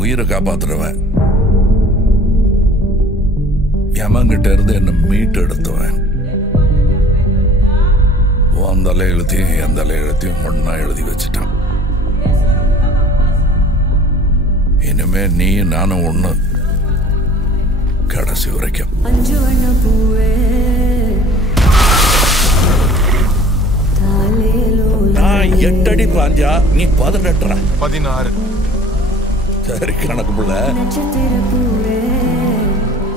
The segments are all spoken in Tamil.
உயிரை காப்பாத்துறவன், யமங்கிட்ட இருந்து என்ன மீட்டு எடுத்துவன். உன் தலை எழுத்தையும் என் தலை எழுத்தையும் ஒன்னா எழுதி வச்சுட்டான். இனிமே நீ நானும் ஒண்ணு, கடைசி வரைக்கும். நான் 8 அடி பாஞ்சா நீ 18. 16. சரி கணக்கு புள்ள.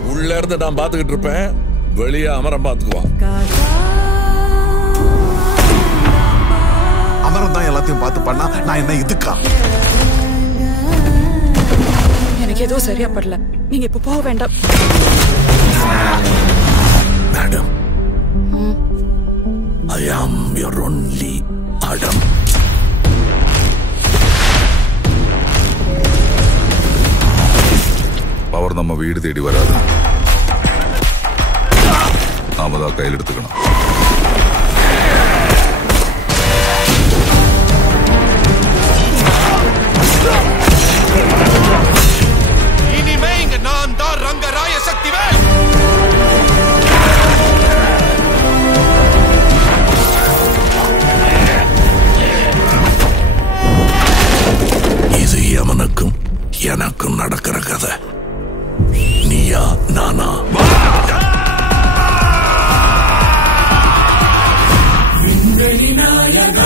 உள்ள இருந்து நான் பாத்துக்கிட்டு இருப்பேன், வெளியே அமரம் பாத்துக்குவான். அமரம் தான் எல்லாத்தையும் பார்த்து பண்ணா நான் என்ன இதுக்கா? எனக்கு ஏதோ சரியா படல, நீங்க இப்ப போக வேண்டாம். Madam, I am your only Adam. Power நம்ம வீடு தேடி வராது, நாம தான் கையில் எடுத்துக்கணும். இனிமே இங்க நான் தான் ரங்கராய சக்திவேல். இது யமனுக்கும் எனக்கும் நடக்கிற கதை. நீயா நானா? விண்வெளி நாயகா.